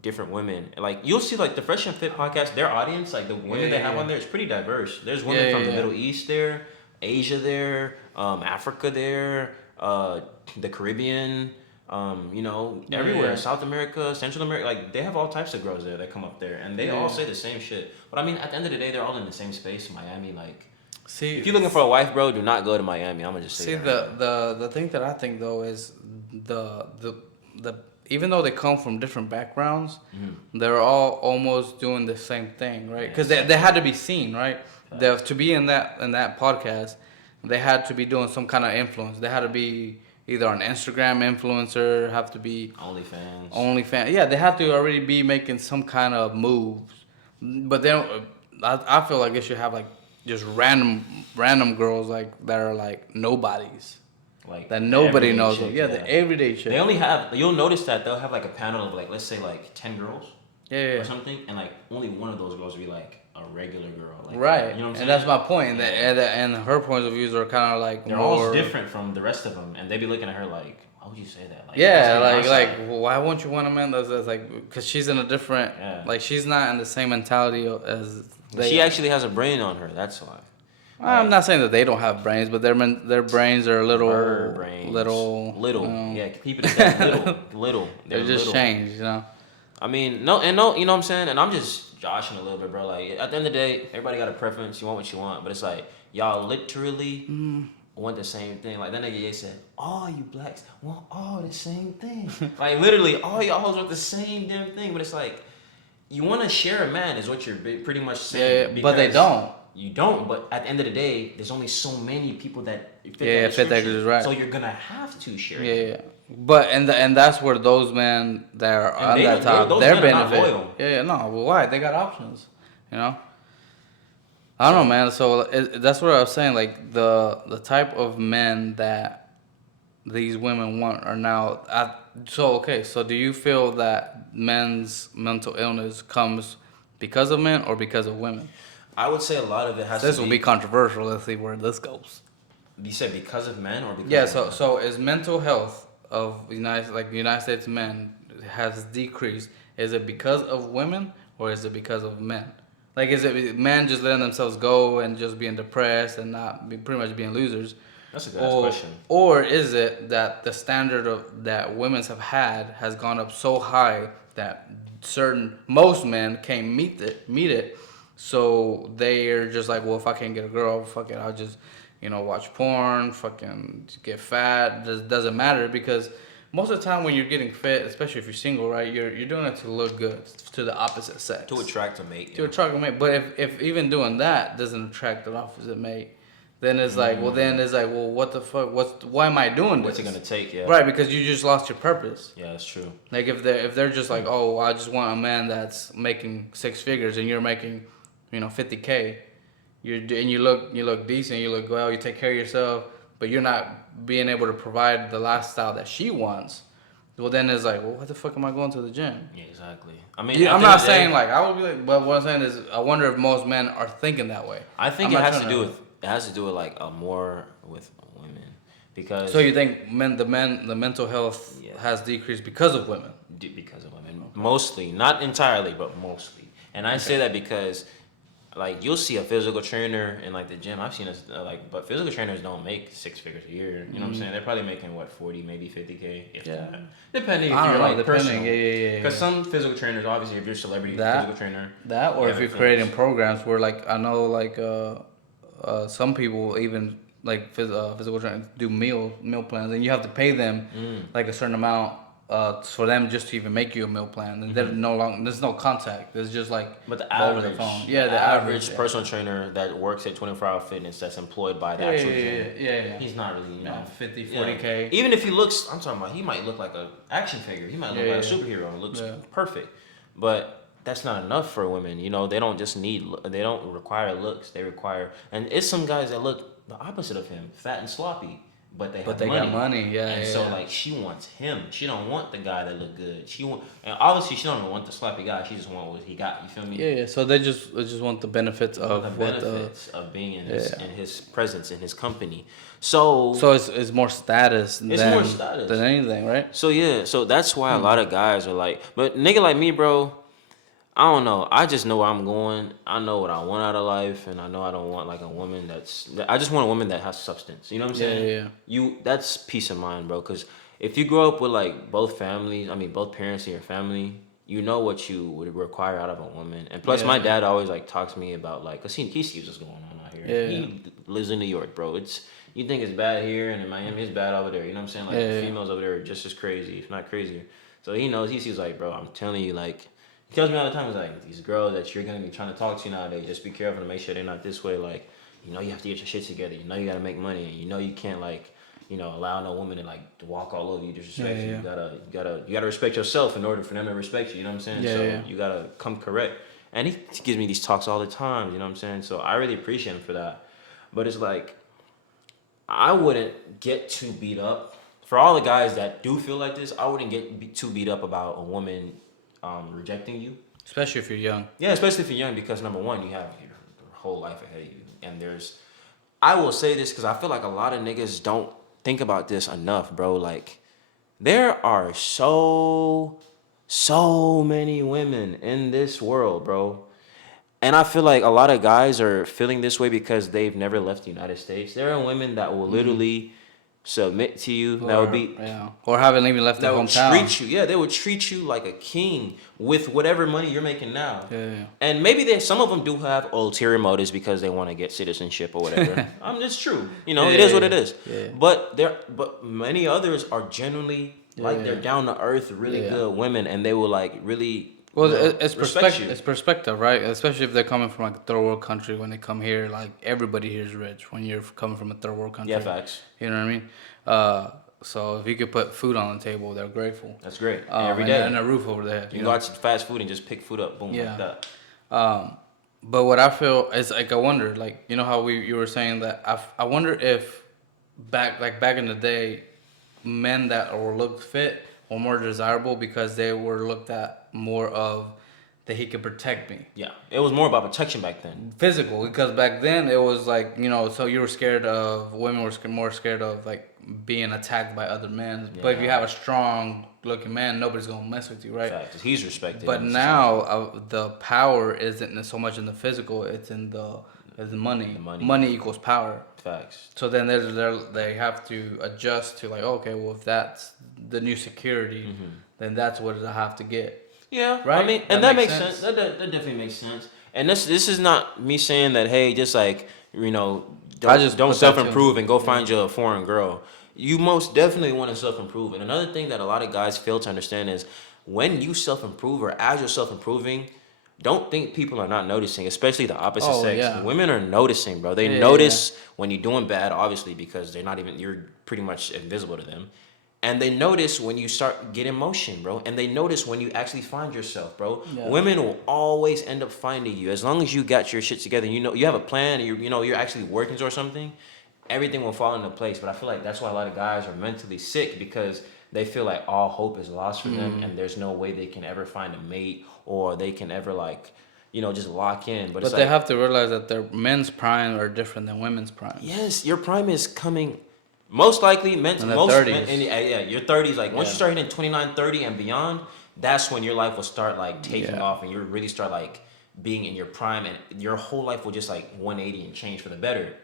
different women. Like you'll see like the Fresh and Fit podcast, their audience, like the women they have on there, is pretty diverse. There's women from the Middle East there, Asia there, Africa there, the Caribbean, everywhere, South America, Central America. Like they have all types of girls there that come up there, and they all say the same shit. But I mean, at the end of the day, they're all in the same space in Miami. Like, see, if you're looking for a wife, bro, do not go to Miami. I'm gonna just say. See, the thing that I think though is the even though they come from different backgrounds, they're all almost doing the same thing, right? Because they had to be seen, right? To be in that podcast, they had to be doing some kind of influence. They had to be either an Instagram influencer, have to be OnlyFans. Yeah, they have to already be making some kind of moves. But they don't. I feel like it should have like just random girls like that are like nobodies. Like that nobody knows. Shit, the everyday shit. They only have. You'll notice that they'll have like a panel of like, let's say like 10 girls. Or something, and like only one of those girls will be like a regular girl. Like, right. You know what I'm saying? And that's my point. And her points of views are kind of like they're all different from the rest of them, and they be looking at her like, why would you say that? Like, well, why won't you want a man that's like, because she's in a different, like she's not in the same mentality as she actually has a brain on her. That's why. I'm not saying that they don't have brains, but their brains are little. Yeah, keep it at that. Little. They're just changed, you know. I mean, no, you know what I'm saying? And I'm just joshing a little bit, bro. Like, at the end of the day, everybody got a preference. You want what you want. But it's like, y'all literally want the same thing. Like, that nigga Ye said, all you blacks want all the same thing. Like, literally, all y'all hoes want the same damn thing. But it's like, you want to share a man is what you're pretty much saying. Yeah, but they don't. You don't, but at the end of the day, there's only so many people that fit that is right. So you're gonna have to share. Yeah. But and that's where those men that are on that top, their benefit. No. Well, why? They got options. You know. I don't know, man. So that's what I was saying. Like the type of men that these women want are now. So do you feel that men's mental illness comes because of men or because of women? I would say a lot of it has This will be controversial. Let's see where this goes. You said because of men or because of so is mental health of United States men has decreased? Is it because of women or is it because of men? Like, is it men just letting themselves go and just being depressed and pretty much being losers? That's a good question. Or is it that the standard that women have had has gone up so high that most men can't meet it? So they're just like, well, if I can't get a girl, fuck it, I'll just, watch porn, fucking get fat. Doesn't matter because most of the time when you're getting fit, especially if you're single, right, you're doing it to look good to the opposite sex. To attract a mate. But if even doing that doesn't attract the opposite mate, then it's like, well, what the fuck? Why am I doing this? What's it gonna take? Yeah. Right, because you just lost your purpose. Yeah, that's true. Like if they're just like, oh, I just want a man that's making 6 figures and you're making, $50K, you look decent, you look well, you take care of yourself, but you're not being able to provide the lifestyle that she wants. Well, then it's like, well, what the fuck am I going to the gym? Yeah, exactly. I mean, I'm not saying like I would be like, but what I'm saying is, I wonder if most men are thinking that way. I think it has to do with like more with women because. So you think the mental health has decreased because of women? Because of women, mostly, not entirely, but mostly. And I say that because. Like you'll see a physical trainer in like the gym. I've seen this but physical trainers don't make 6 figures a year. You know what I'm saying? They're probably making 40, maybe 50K, if that. Depending if you're like personal. Yeah. Because some physical trainers, obviously, if you're a celebrity physical trainer, or if you're creating programs where like I know like some people even like physical trainers do meal plans and you have to pay them like a certain amount. For them just to even make you a meal plan, and there's no contact. There's just like over the phone. Yeah, the average personal trainer that works at 24-hour fitness that's employed by the actual gym. Yeah. He's not really 50, 40K. Even if he looks, I'm talking about, he might look like a action figure. He might look like a superhero. Looks perfect, but that's not enough for women. They don't they don't require looks. They require, and it's some guys that look the opposite of him, fat and sloppy. but they But have they money. got money, yeah. And yeah, so yeah. like she wants him. She don't want the guy that look good. And obviously she don't want the sloppy guy. She just want what he got. You feel me? Yeah, yeah. So they just want the benefits Want the of what benefits of being in yeah. his presence, in his company. So So it's more status it's more than status. anything, right? So yeah, so that's why a lot of guys are like, but nigga like me, bro, I don't know. I just know where I'm going. I know what I want out of life, and I know I don't want like a woman I just want a woman that has substance. You know what I'm Yeah, saying? yeah, yeah. That's peace of mind, bro. Because if you grow up with like both families, I mean both parents in your family, you know what you would require out of a woman. And plus, my Yeah. dad always like talks to me about like, cause he sees what's going on out here. Yeah. He lives in New York, bro. You think it's bad here, and in Miami it's bad over there. You know what I'm saying? Like Yeah, the yeah. females over there are just as crazy, if not crazier. So he knows. He sees like, bro, I'm telling you, like. He tells me all the time, he's like, these girls that you're gonna be trying to talk to nowadays, just be careful to make sure they're not this way. Like, you know, you have to get your shit together. You know, you gotta make money, and you know, you can't like, allow no woman to like walk all over you, disrespect you. Yeah. You gotta respect yourself in order for them to respect you. You know what I'm saying? Yeah, So yeah. you gotta come correct. And he gives me these talks all the time. You know what I'm saying? So I really appreciate him for that. But it's like, I wouldn't get too beat up. For all the guys that do feel like this, I wouldn't get too beat up about a woman rejecting you. Especially if you're young. Yeah, especially if you're young, because number one, you have your whole life ahead of you, and I will say this because I feel like a lot of niggas don't think about this enough, bro. Like, there are so many women in this world, bro. And I feel like a lot of guys are feeling this way because they've never left the United States. There are women that will literally submit to you. Or haven't even left their That would hometown. treat you. Yeah, they would treat you like a king with whatever money you're making now. Yeah. And maybe some of them do have ulterior motives because they want to get citizenship or whatever. It's true. It is what it is. Yeah. But many others are genuinely they're down to earth, really good women, and they will like really. Well, it's respect perspective. you. It's perspective, right? Especially if they're coming from like a third world country. When they come here, like everybody here is rich. When you're coming from a third world country, Yeah, facts. You know what I mean? So if you could put food on the table, they're grateful. That's great. Every day, and a roof over their head. You can go out to fast food and just pick food up, boom, like that. But what I feel is like I wonder, like how you were saying that I wonder if back in the day, men that were looked fit were more desirable because they were looked at more of that he could protect me. Yeah, it was more about protection back then. Physical, because back then it was like so you were scared of women were more scared of like being attacked by other men. Yeah. But if you have a strong looking man, nobody's gonna mess with you, right? Fact, he's respected. But now the power isn't so much in the physical; it's in the money. Money equals power. Facts. So then they have to adjust to like, okay, well if that's the new security, then that's what I have to get. Yeah, right. I mean, and that makes sense. That definitely makes sense. And this is not me saying that. Hey, just like don't self improve and go find you a foreign girl. You most definitely want to self improve. And another thing that a lot of guys fail to understand is when you self improve or as you're self improving, don't think people are not noticing, especially the opposite sex. Yeah. Women are noticing, bro. They notice when you're doing bad, obviously, because you're pretty much invisible to them. And they notice when you start getting motion, bro. And they notice when you actually find yourself, bro. Yeah. Women will always end up finding you. As long as you got your shit together, you have a plan, you're actually working towards something, everything will fall into place. But I feel like that's why a lot of guys are mentally sick, because they feel like all hope is lost for them, and there's no way they can ever find a mate, or they can ever just lock in. But they have to realize that their men's prime are different than women's prime. Yes, your prime is coming. Most likely, your 30s. Like once you start hitting 29, 30 and beyond, that's when your life will start like taking off, and you really start like being in your prime, and your whole life will just like 180 and change for the better.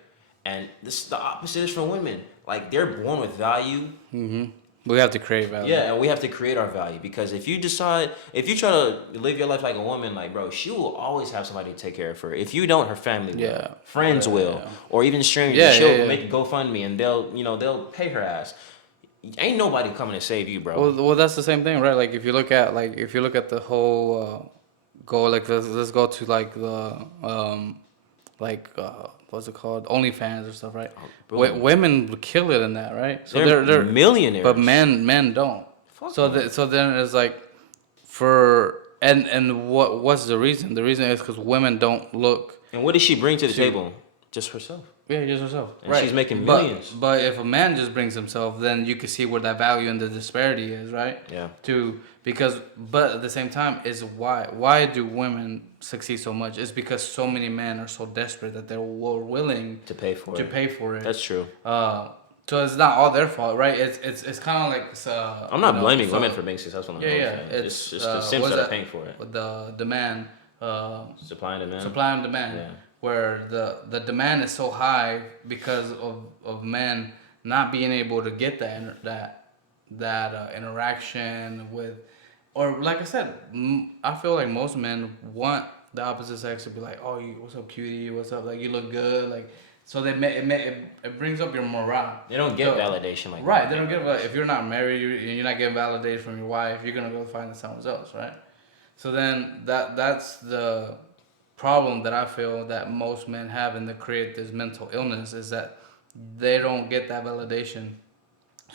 And the opposite is for women. Like they're born with value. Mm-hmm. We have to create value. Yeah, and we have to create our value, because if you try to live your life like a woman, like, bro, she will always have somebody to take care of her. If you don't, her family will. Friends will. Or even strangers. She'll make a GoFundMe, and they'll pay her ass. Ain't nobody coming to save you, bro. Well, that's the same thing, right? Like if you look at the whole goal, like let's go to like the what's it called? OnlyFans or stuff, right? Women kill it in that, right? So they're millionaires, but men don't. So then it's like what's the reason? The reason is because women don't look. And what does she bring to the table? Just herself. Yeah, just herself. and Right. she's making millions. But if a man just brings himself, then you can see where that value and the disparity is, right? Yeah. But at the same time, is why do women succeed so much? It's because so many men are so desperate that they're willing To pay for to it. pay for it. That's true. So it's not all their fault, right? It's kind of like I'm not blaming women for being successful in yeah, yeah. OnlyFans. It's just the simps what's that are that? paying for it. The demand, Supply and demand. supply and demand, Yeah. where the demand is so high because of men not being able to get that interaction with, or like I said, I feel like most men want the opposite sex to be like, oh, what's up, cutie, what's up, like you look good, like. So it brings up your morale. They don't get validation like right. that. They don't get if you're not married, you're not getting validated from your wife. You're gonna go find someone else, right? So then that's the problem that I feel that most men have, and they create this mental illness is that they don't get that validation,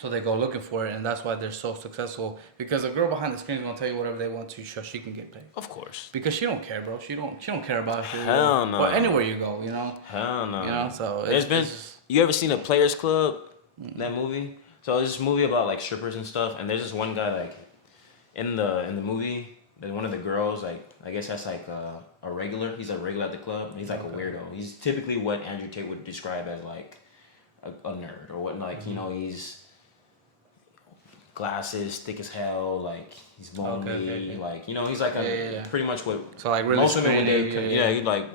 so they go looking for it, and that's why they're so successful. Because a girl behind the screen is gonna tell you whatever they want to, so she can get paid. Of course. Because she don't care, bro. She don't care about you. Hell no. Or anywhere you go, you know. Hell no. You know, so there's been. You ever seen a Players Club? That movie. So it's this movie about like strippers and stuff, and there's this one guy like in the movie. That one of the girls like I guess that's like a regular. He's a regular at the club. And he's like a weirdo. He's typically what Andrew Tate would describe as like a nerd or what. Like you know he's glasses, thick as hell, like he's bony, Okay. like you know he's like pretty much what so like really most women would he like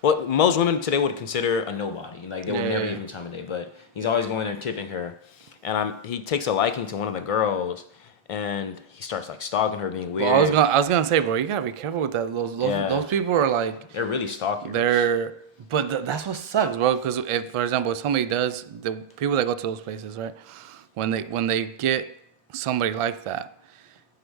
what most women today would consider a nobody, like they would never give him time of day, but he's always going there tipping her, and he takes a liking to one of the girls, and he starts like stalking her, being weird. Well, I was gonna say, bro, you gotta be careful with that. Those people are like they're really stalkers. But that's what sucks, bro. Because if, for example, if somebody does, the people that go to those places, right, when they get somebody like that,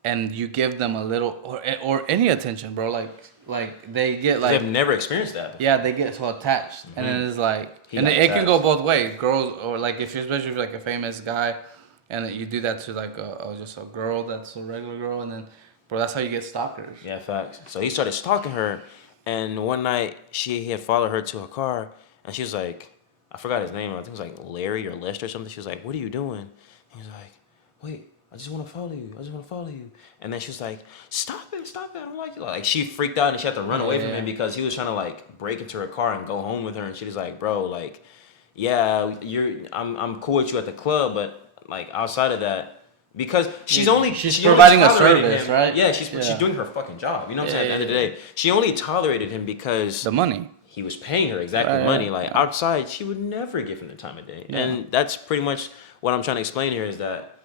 and you give them a little or any attention, bro, like they get like they've never experienced that before. Yeah, they get so attached, and then it's like, it can go both ways. Girls, or like especially if you're like a famous guy, and you do that to like just a girl that's a regular girl, and then, bro, that's how you get stalkers. Yeah, facts. So he started stalking her, and one night he had followed her to her car, and she was like, I forgot his name. I think it was like Larry or Lester or something. She was like, "What are you doing?" He was like, "Wait, I just want to follow you. I just want to follow you." And then she was like, "Stop it, I don't like you." Like she freaked out and she had to run away from him because he was trying to like break into her car and go home with her. And she was like, "Bro, like, yeah, I'm cool with you at the club, but like outside of that, because she's providing a service, him. right? Yeah, she's doing her fucking job. You know what I'm saying? At the end of the day, she only tolerated him because the money. He was paying her money. Like outside, she would never give him the time of day. Yeah. And that's pretty much what I'm trying to explain here is that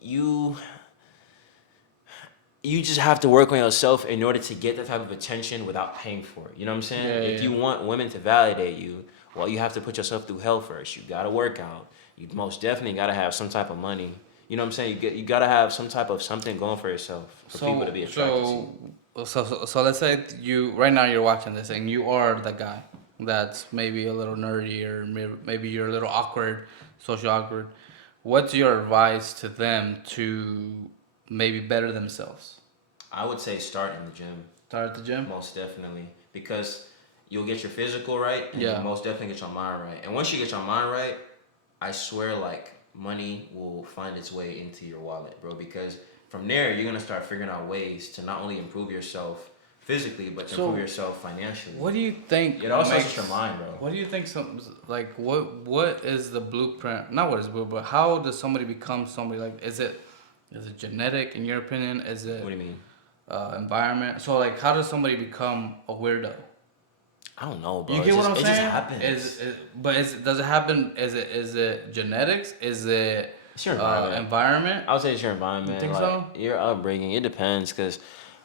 you just have to work on yourself in order to get that type of attention without paying for it. You know what I'm saying? If you want women to validate you, well, you have to put yourself through hell first. You got to work out. You most definitely got to have some type of money. You know what I'm saying? You got to have some type of something going for yourself for people to be attracted to you. So let's say right now you're watching this and you are the guy that's maybe a little nerdy or maybe you're a little awkward, social awkward. What's your advice to them to maybe better themselves? I would say start in the gym. Start at the gym? Most definitely. Because you'll get your physical right and you'll most definitely get your mind right. And once you get your mind right, I swear like money will find its way into your wallet, bro. Because from there, you're going to start figuring out ways to not only improve yourself physically, but to improve yourself financially. What do you think? It also makes your mind, bro. What do you think? What is the blueprint? Not what is blueprint, but how does somebody become somebody? Like, is it genetic in your opinion? Is it? What do you mean? Environment. So like, how does somebody become a weirdo? I don't know, bro. You get what I'm saying? It just happens. Does it happen? Is it genetics? Is it? It's your environment. Environment? I would say it's your environment. You think like, so? Your upbringing. It depends, cause,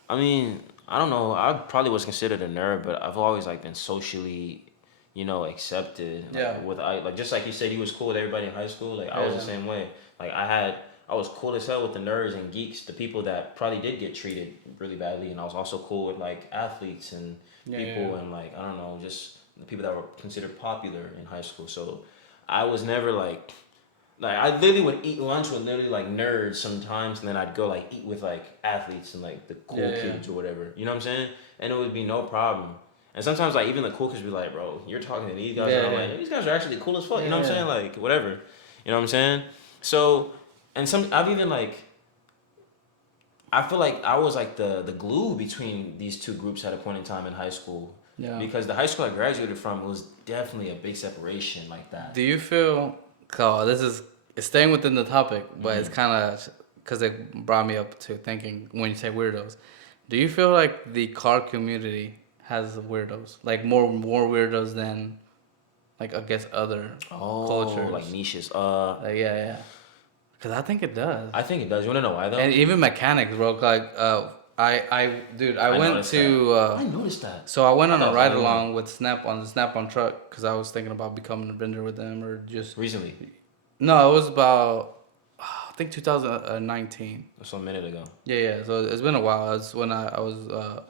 I mean, I don't know. I probably was considered a nerd, but I've always like been socially, accepted. Like, just like you said, you was cool with everybody in high school. Like I was the same way. Like I was cool as hell with the nerds and geeks, the people that probably did get treated really badly, and I was also cool with like athletes and people and like I don't know, just the people that were considered popular in high school. So I was never like I literally would eat lunch with literally like nerds sometimes, and then I'd go like eat with like athletes and like the cool kids or whatever. You know what I'm saying? And it would be no problem. And sometimes like even the cool kids be like, bro, you're talking to these guys, Yeah, and I'm yeah. like, these guys are actually cool as fuck. You know what I'm Yeah. saying? Like whatever. You know what I'm saying? So, and I've even like, I feel like I was like the glue between these two groups at a point in time in high school. Yeah. Because the high school I graduated from was definitely a big separation like Do that. you feel? Oh, this is it's staying within the topic, but it's Mm-hmm. kind of because it brought me up to thinking when you say weirdos. Do you feel like the car community has weirdos, like more weirdos than like I guess other Oh, like cultures? niches. Yeah, yeah. Because I think it does. I think it does. You wanna know why though? And even mechanics, bro. Like, dude, I I went noticed that. to, I noticed that. so I went I on thought a I was ride the only one. along with Snap on the Snap on truck because I was thinking about becoming a vendor with them or just, Recently. no, it was about, I think 2019. That's a minute ago. Yeah, yeah. So it's been a while. It's when I was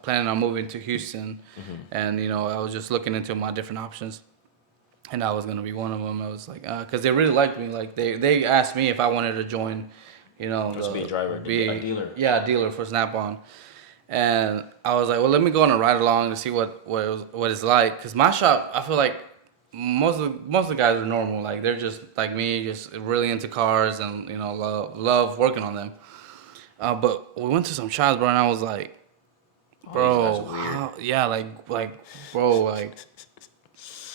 planning on moving to Houston, and I was just looking into my different options, and I was gonna be one of them. I was like, because they really liked me. Like they asked me if I wanted to join, Just be a driver, a dealer. Yeah, a dealer for Snap On, and I was like, well, let me go on a ride along to see what it's like. Cause my shop, I feel like most of the guys are normal. Like they're just like me, just really into cars and love working on them. But we went to some shops, bro, and I was like, Oh, these guys bro, are weird. yeah, bro,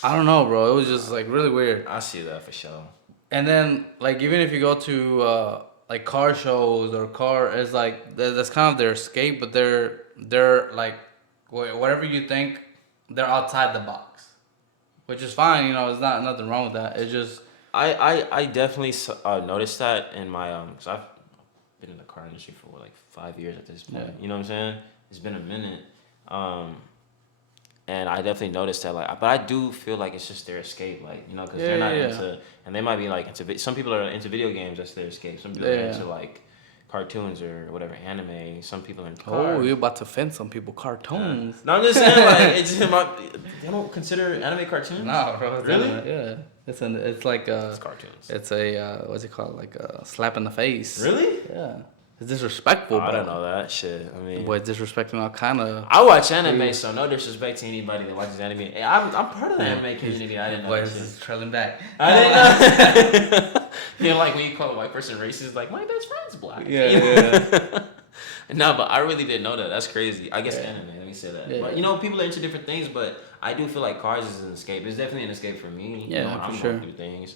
I don't know, bro. It was just like really weird. I see that for sure. And then like even if you go to like car shows or it's like that's kind of their escape, but they're like whatever you think, they're outside the box, which is fine. There's not nothing wrong with that. It's just I definitely noticed that in my because I've been in the car industry for like 5 years at this point. Yeah. You know what I'm saying? It's been a minute. And I definitely noticed that, like, but I do feel like it's just their escape, like, because they're not into, and they might be like into, some people are into video games, that's their escape. Some people are into like cartoons or whatever, anime. Some people are into cars. oh, you're about to offend some people. Cartoons. No, I'm just saying, like, they don't consider anime cartoons. No, bro. Really? Yeah. It's like It's cartoons. it's a what's it called? Like a slap in the face. Really? Yeah. It's disrespectful, bro. I don't know that shit. I mean, Boy, disrespecting all kind of. I watch anime, so no disrespect to anybody that watches anime. Hey, I'm part of the anime community. I didn't know. Boy, that this shit. is trailing back. I didn't know. Like when you call a white person racist, like my best friend's black. Yeah. No, but I really didn't know that. That's crazy. I guess anime. Let me say that. Yeah. But people are into different things. But I do feel like cars is an escape. It's definitely an escape for me. Yeah, when for I'm sure. going through things.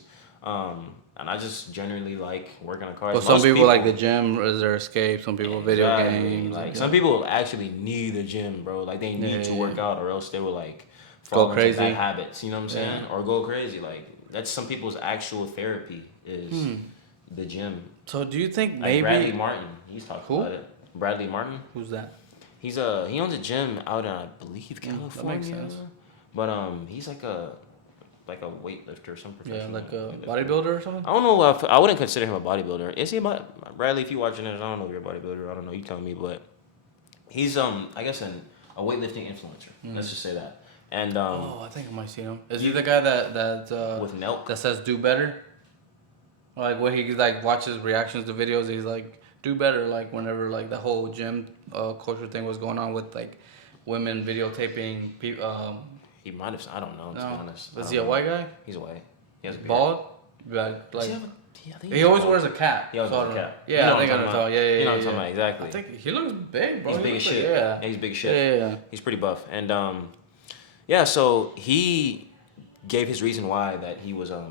And I just generally like working on cars. But some Most people like the gym as their escape. Some people video Exactly. games. Like some people actually need the gym, bro. Like they need to work out, or else they will like fall Go into crazy. bad habits. You know what I'm saying? Or go crazy. Like that's some people's actual therapy is the gym. So do you think Like maybe Bradley Martin, he's talking Who? about it. Bradley Martin, who's that? he owns a gym out in I believe California. sense. But he's like a weightlifter or some Yeah, professional. like a bodybuilder or something. I don't know. I wouldn't consider him a bodybuilder. Is he Bradley? If you watching this, I don't know if you're a bodybuilder. I don't know. You tell me. But he's I guess a weightlifting influencer. Let's just say that. And Oh, I think I might see him. Is he the guy that with Nelk. that says do better? Like when he like watches reactions to videos, he's like do better. Like whenever like the whole gym culture thing was going on with like women videotaping people. He might have. I don't know. To be honest. Is he a white guy? He's white. He has a beard. Bald? Like Does he have I think he always wears a cap. He always so wears a cap. Yeah, You know I think what I I'm know. talking Yeah, yeah, You know what I'm yeah. talking about, exactly. I think he looks big, bro. He's He big as looks shit. like- yeah. He's big as shit. Yeah. He's pretty buff. And yeah, so he gave his reason why that he was a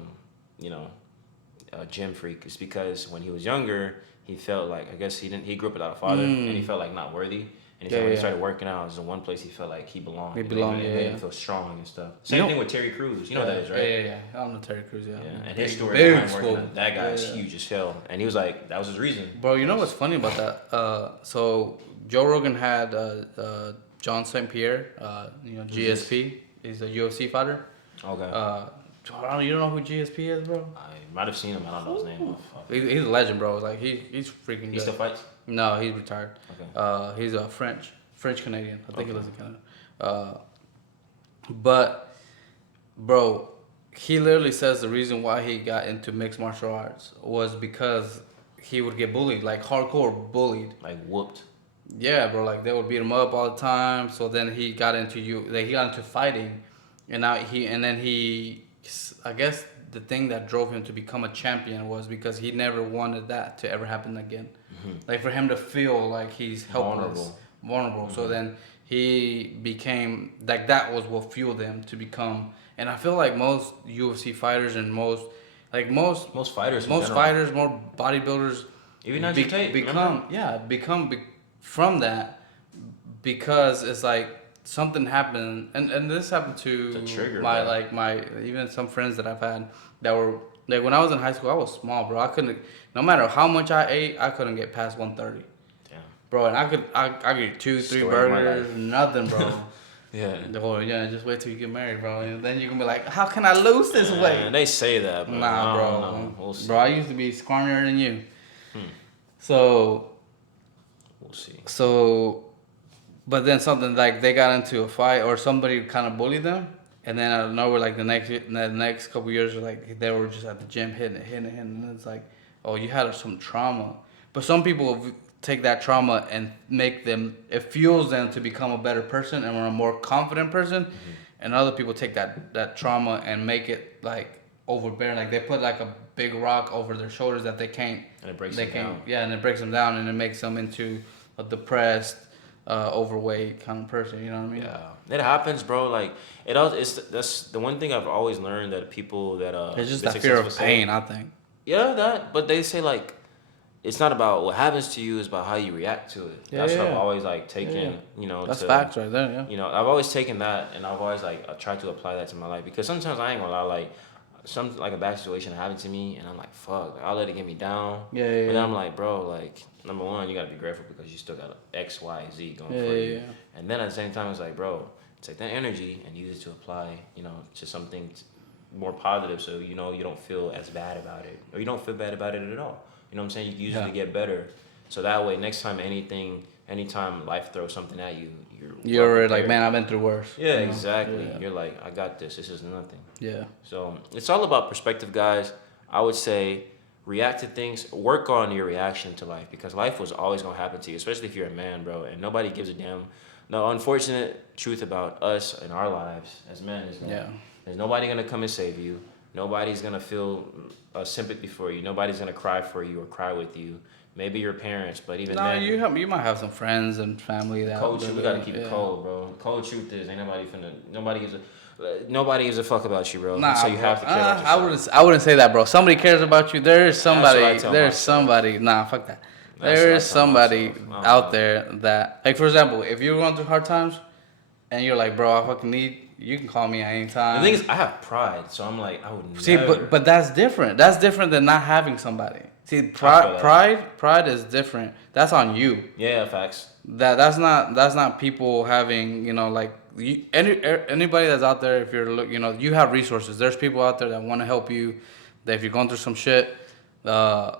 gym freak is because when he was younger, he felt like he grew up without a father and he felt like not worthy. And he said when he started working out, it was the one place he felt like he belonged. He belonged, It yeah, made yeah. him feel strong and stuff. Same thing with Terry Crews. You know what that is, right? Yeah. I don't know Terry Crews, yeah. And his story big behind working swole. out, that guy's huge as hell. And he was like, that was his reason. Bro, you know what's funny about that? So Joe Rogan had John St. Pierre, GSP. He's a UFC fighter. Okay. You don't know who GSP is, bro? I might have seen him. I don't know his name. He's a legend, bro. Like he's freaking good. He still fights? No, he's retired. Okay. He's a French Canadian. I think he lives in Canada. But, bro, he literally says the reason why he got into mixed martial arts was because he would get bullied, like hardcore bullied. Like whooped. Yeah, bro. Like they would beat him up all the time. So then he got into he got into fighting, and then he, I guess the thing that drove him to become a champion was because he never wanted that to ever happen again. Like for him to feel like he's helpless, vulnerable. So then he became like that was what fueled him to become. And I feel like most UFC fighters and Most fighters in most general. fighters, more bodybuilders, Even Andrew Tate, become from that because it's like something happened, and this happened to It's a trigger, my bro. like my even some friends that I've had that were like when I was in high school I was small, bro. I couldn't, no matter how much I ate, I couldn't get past 130. Damn. Bro, and I could eat 2-3 Story of my burgers, life. nothing, bro. Yeah. Oh yeah, just wait till you get married, bro. And then you're gonna be like, how can I lose this weight? They say that, but Nah, I bro. don't know. We'll see. Bro, I used to be scrawnier than you. Hmm. So, We'll see. but then something like they got into a fight or somebody kind of bullied them, and then out of nowhere, like the next couple years, like they were just at the gym hitting it, and it's like, oh, you had some trauma. But some people take that trauma and it fuels them to become a better person and a more confident person, and other people take that trauma and make it like overbearing, like they put like a big rock over their shoulders that they can't. And it breaks them down. Yeah, and it breaks them down and it makes them into a depressed, overweight kind of person. You know what I mean? Yeah, it happens, bro. Like that's the one thing I've always learned that people that It's just been that fear of successful pain, say. I think. Yeah, that. But they say like, it's not about what happens to you; it's about how you react to it. Yeah, That's what yeah. I've always like taken. Yeah. You know, That's to, facts right there. Yeah. You know, I've always taken that, and I've always like I tried to apply that to my life because sometimes I ain't gonna lie, like some like a bad situation happened to me, and I'm like, fuck, like, I'll let it get me down. Yeah, yeah, But then yeah. I'm like, bro, like number one, you gotta be grateful because you still got X, Y, Z going Yeah, for yeah, you. yeah. And then at the same time, it's like, bro, take that energy and use it to apply, you know, to something more positive, so you know you don't feel as bad about it, or you don't feel bad about it at all. You know what I'm saying? You can usually get better. So that way, next time anytime life throws something at you, You're well like, prepared. man, I've been through worse. Yeah, you know? exactly. Yeah. You're like, I got this. This is nothing. Yeah. So it's all about perspective, guys. I would say react to things, work on your reaction to life because life was always gonna happen to you, especially if you're a man, bro, and nobody gives a damn. The unfortunate truth about us and our lives as men is that there's nobody gonna come and save you. Nobody's gonna feel sympathy for you. Nobody's gonna cry for you or cry with you. Maybe your parents, but even then. You might have some friends and family that. Cold truth, we gotta keep it cold, bro. Cold truth is ain't nobody gives a fuck about you, bro. Nah, so you have to care about yourself. I wouldn't say that, bro. Somebody cares about you. There is somebody. That's what I tell There's myself. somebody. Nah, fuck that. That's what I There is tell somebody myself. I don't out know. there that, like, for example, if you're going through hard times, and you're like, bro, I fucking need. You can call me at any time. The thing is, I have pride, so I'm like, I would See, never. but that's different. That's different than not having somebody. See, feel that. pride is different. That's on you. Yeah, facts. That's not people having, you know, like anybody that's out there. If you're you have resources. There's people out there that want to help you. That if you're going through some shit, that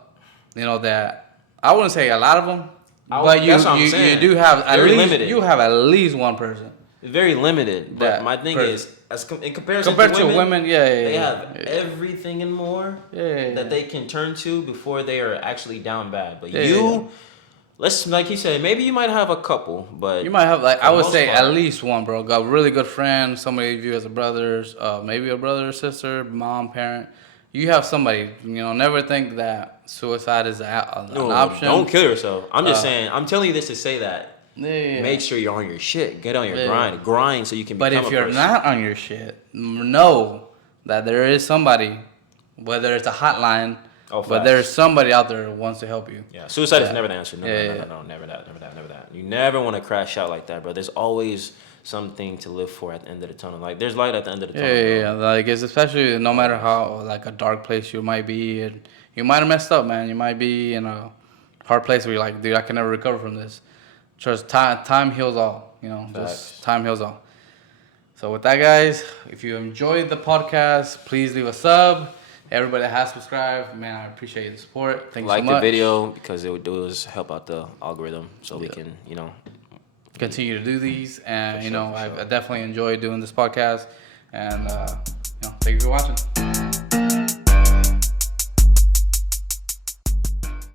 I wouldn't say a lot of them, but that's what I'm saying. you do have at Very least limited. you have at least one person. Very limited. But That my thing person. is, in comparison Compared to women, they yeah. have everything and more Yeah. that they can turn to before they are actually down bad. But Yeah. let's like he said, maybe you might have a couple, but You might have for I the would most say part- at least one, bro. Got a really good friend, somebody you view as a brother, maybe a brother or sister, mom, parent. You have somebody. Never think that suicide is an No, option. don't kill yourself. I'm just saying. I'm telling you this to say that. Yeah. Make sure you're on your shit. Get on your grind so you can. But become if a you're person. not on your shit, know that there is somebody, whether it's a hotline, Oh, but facts. there's somebody out there who wants to help you. Yeah, suicide is Yeah. never the answer. No, Yeah. no, never that. You never want to crash out like that, bro. There's always something to live for at the end of the tunnel. Like there's light at the end of the tunnel. Yeah. bro. Like it's especially no matter how like a dark place you might be, and you might have messed up, man. You might be in a hard place where you're like, dude, I can never recover from this. Just time heals all. Facts. Just time heals all. So with that, guys, if you enjoyed the podcast, please leave a sub. Everybody that has subscribed, man, I appreciate the support. Thank you Like so much. the video because it would do is help out the algorithm so we can, Continue to do these, and For sure, for I sure. definitely enjoy doing this podcast. And thank you for watching.